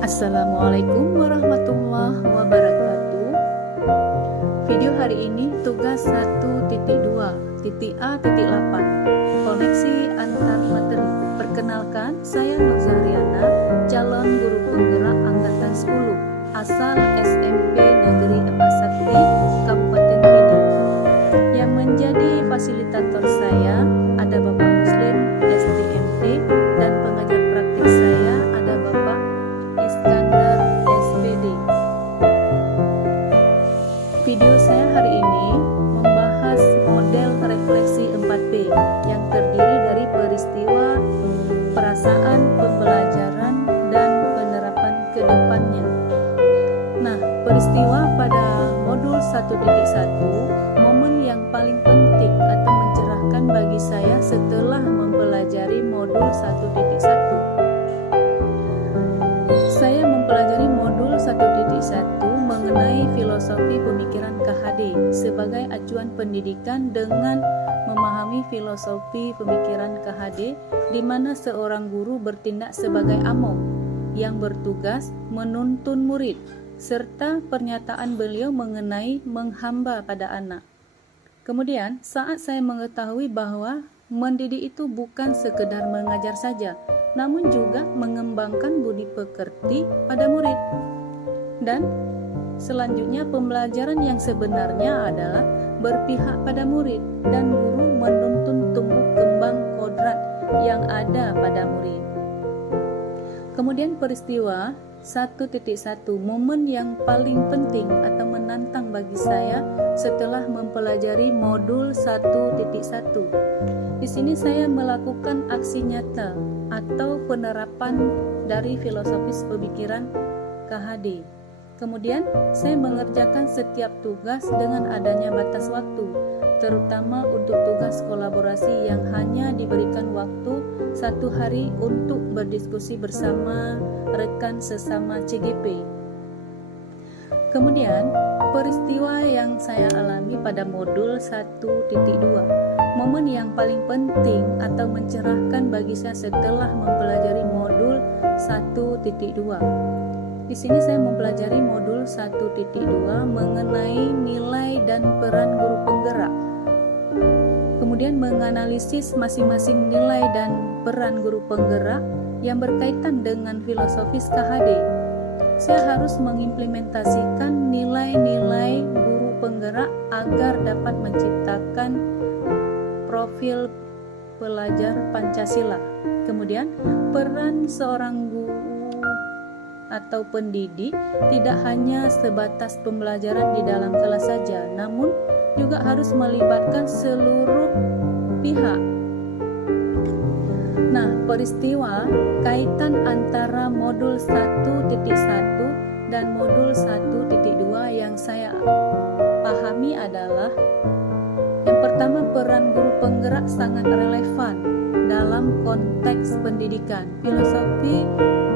Assalamualaikum warahmatullahi wabarakatuh. Video hari ini tugas 1.2.A.8 Koneksi antar materi. Perkenalkan, saya Nur Zahriana, calon guru penggerak angkatan 10 asal SMP Negeri Emas Sakti, Kabupaten Pidi. Yang menjadi fasilitator saya ada Bapak Muslim STMT dan pengajar praktik saya ada Bapak Iskandar SPD. Video saya hari ini membahas model refleksi 4P yang terdiri dari peristiwa, perasaan, pembelajaran, dan penerapan ke depannya. Nah, peristiwa pada modul 1.1, momen yang paling penting atau mencerahkan bagi saya setelah mempelajari modul 1.1. Saya mempelajari modul 1.1 mengenai filosofi pemikiran KHD sebagai acuan pendidikan dengan memahami filosofi pemikiran KHD di mana seorang guru bertindak sebagai among yang bertugas menuntun murid serta pernyataan beliau mengenai menghamba pada anak. Kemudian saat saya mengetahui bahwa mendidik itu bukan sekedar mengajar saja, namun juga mengembangkan budi pekerti pada murid. Dan selanjutnya pembelajaran yang sebenarnya adalah berpihak pada murid dan guru menuntun tumbuh kembang kodrat yang ada pada murid. Kemudian peristiwa 1.1, momen yang paling penting atau menantang bagi saya setelah mempelajari modul 1.1. Di sini saya melakukan aksi nyata atau penerapan dari filosofis pemikiran KHD. Kemudian saya mengerjakan setiap tugas dengan adanya batas waktu, terutama untuk tugas kolaborasi yang hanya diberikan waktu 1 hari untuk berdiskusi bersama rekan sesama CGP. Kemudian peristiwa yang saya alami pada modul 1.2, momen yang paling penting atau mencerahkan bagi saya setelah mempelajari modul 1.2. Di sini saya mempelajari modul 1.2 mengenai nilai dan peran guru penggerak. Kemudian menganalisis masing-masing nilai dan peran guru penggerak yang berkaitan dengan filosofis KHD. Saya harus mengimplementasikan nilai-nilai guru penggerak agar dapat menciptakan profil pelajar Pancasila. Kemudian peran seorang guru atau pendidik tidak hanya sebatas pembelajaran di dalam kelas saja, namun juga harus melibatkan seluruh pihak. Nah, peristiwa kaitan antara modul 1.1 dan modul 1.2 yang saya pahami adalah yang pertama, peran guru penggerak sangat relevan dalam konteks pendidikan. Filosofi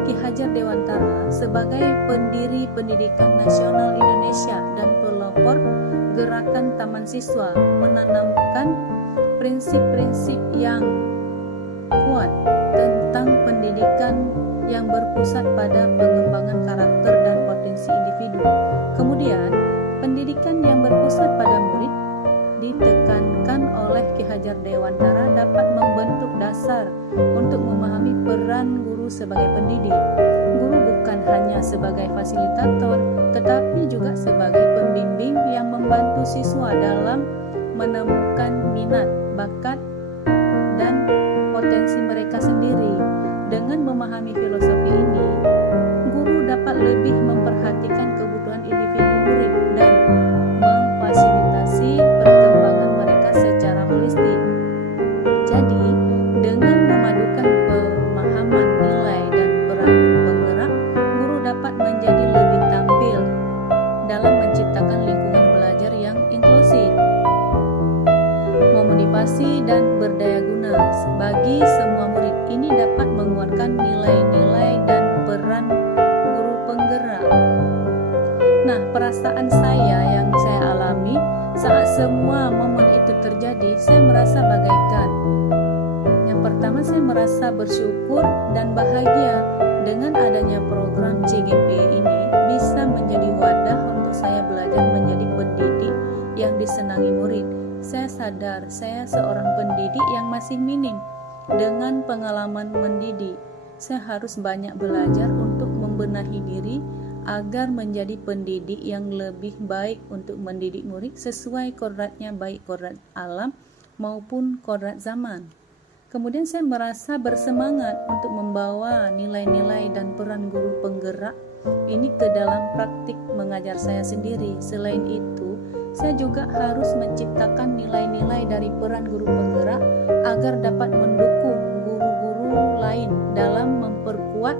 Ki Hajar Dewantara sebagai pendiri pendidikan nasional Indonesia dan pelopor gerakan Taman Siswa menanamkan prinsip-prinsip yang kuat tentang pendidikan yang berpusat pada pengembangan karakter dan potensi individu. Kemudian, pendidikan yang berpusat pada murid ditekankan oleh Ki Hajar Dewantara dapat membentuk dasar untuk memahami peran guru sebagai pendidik. Guru bukan hanya sebagai fasilitator, tetapi juga sebagai pembimbing yang membantu siswa dalam menemukan minat, bakat, dan potensi mereka sendiri. Dengan memahami filosofi ini, guru dapat lebih memperhatikan kebutuhan individu murid dan memfasilitasi perkembangan mereka secara holistik. Jadi, dengan memadukan pemahaman nilai dan peran guru penggerak, guru dapat menjadi lebih tampil dalam menciptakan lingkungan belajar yang inklusif, memotivasi dan berdaya guna bagi semua murid. Ini dapat menguatkan nilai-nilai dan peran guru penggerak. Nah, perasaan saya yang saya alami saat semua momen itu terjadi, saya merasa bagaikan. Yang pertama, saya merasa bersyukur dan bahagia Dengan adanya program CGP ini bisa menjadi wadah untuk saya belajar menjadi pendidik yang disenangi murid. Saya sadar saya seorang pendidik yang masih minim dengan pengalaman mendidik. Saya harus banyak belajar untuk membenahi diri agar menjadi pendidik yang lebih baik untuk mendidik murid sesuai kodratnya, baik kodrat alam maupun kodrat zaman. Kemudian saya merasa bersemangat untuk membawa nilai-nilai dan peran guru penggerak ini ke dalam praktik mengajar saya sendiri. Selain itu, saya juga harus menciptakan nilai-nilai dari peran guru penggerak agar dapat mendukung guru-guru lain dalam memperkuat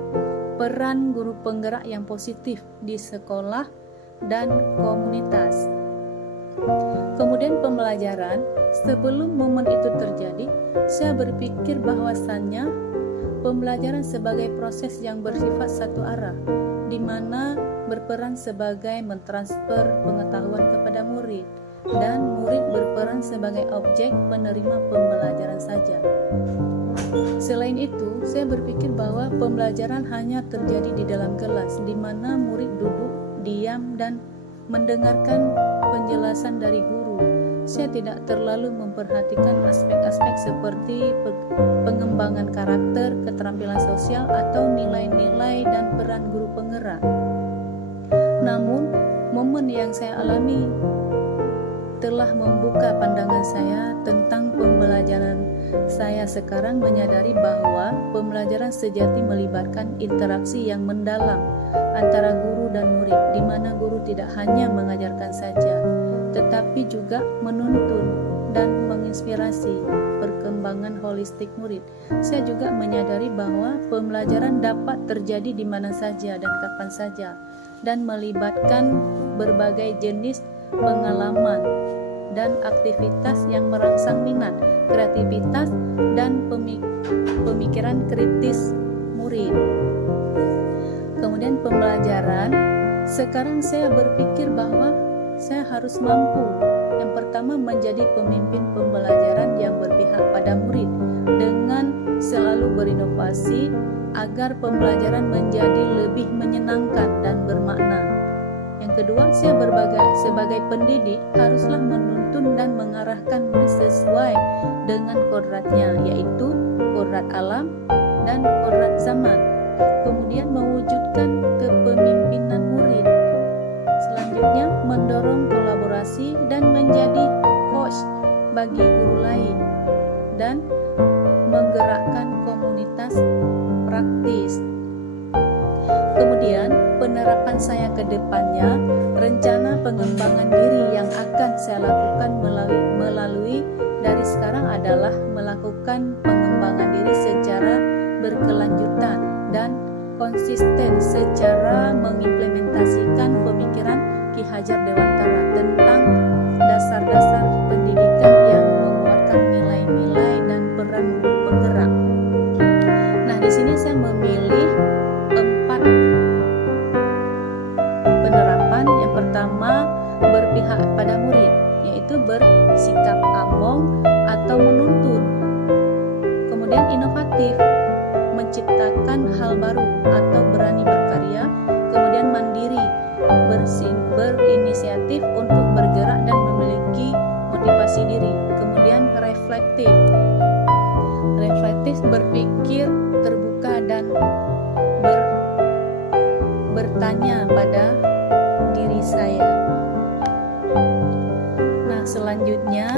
peran guru penggerak yang positif di sekolah dan komunitas. Kemudian pembelajaran, sebelum momen itu terjadi, saya berpikir bahwasannya pembelajaran sebagai proses yang bersifat satu arah, di mana berperan sebagai mentransfer pengetahuan kepada murid, dan murid berperan sebagai objek penerima pembelajaran saja. Selain itu, saya berpikir bahwa pembelajaran hanya terjadi di dalam kelas, di mana murid duduk, diam, dan mendengarkan penjelasan dari guru. Saya tidak terlalu memperhatikan aspek-aspek seperti pengembangan karakter, keterampilan sosial, atau nilai-nilai dan peran guru penggerak. Namun, momen yang saya alami telah membuka pandangan saya tentang pembelajaran. Saya sekarang menyadari bahwa pembelajaran sejati melibatkan interaksi yang mendalam antara guru dan murid, di mana guru tidak hanya mengajarkan saja, tetapi juga menuntun dan menginspirasi perkembangan holistik murid. Saya juga menyadari bahwa pembelajaran dapat terjadi di mana saja dan kapan saja, dan melibatkan berbagai jenis pengalaman dan aktivitas yang merangsang minat, kreativitas, dan pemikiran kritis murid. Kemudian pembelajaran, sekarang saya berpikir bahwa saya harus mampu, yang pertama, menjadi pemimpin pembelajaran yang berpihak pada murid dengan selalu berinovasi agar pembelajaran menjadi lebih menyenangkan dan bermakna. Yang kedua, saya sebagai pendidik haruslah menuntun dan mengarahkan murid sesuai dengan kodratnya, yaitu kodrat alam dan kodrat zaman. Kemudian mewujudkan kepemimpinan murid. Selanjutnya, mendorong kolaborasi dan menjadi coach bagi guru lain, dan menggerakkan komunitas praktis. Kemudian, penerapan saya ke depannya, rencana pengembangan diri yang akan saya lakukan melalui dari sekarang adalah melakukan pengembangan diri secara berkelanjutan dan konsisten secara mengimplementasikan pemikiran Ki Hajar Dewantara tentang dasar-dasar pendidikan yang menguatkan nilai-nilai dan peran guru penggerak. Nah, di sini saya memilih 4 penerapan. Yang pertama, berpihak pada murid, yaitu bersikap among atau menuntun. Kemudian inovatif, menciptakan hal baru atau berani berkarya. Kemudian mandiri, berinisiatif untuk bergerak dan memiliki motivasi diri. Kemudian reflektif, berpikir terbuka dan bertanya pada diri saya. Nah, selanjutnya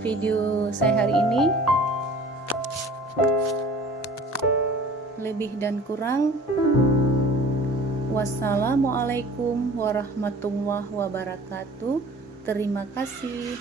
video saya hari ini, lebih dan kurang, wassalamualaikum warahmatullahi wabarakatuh. Terima kasih.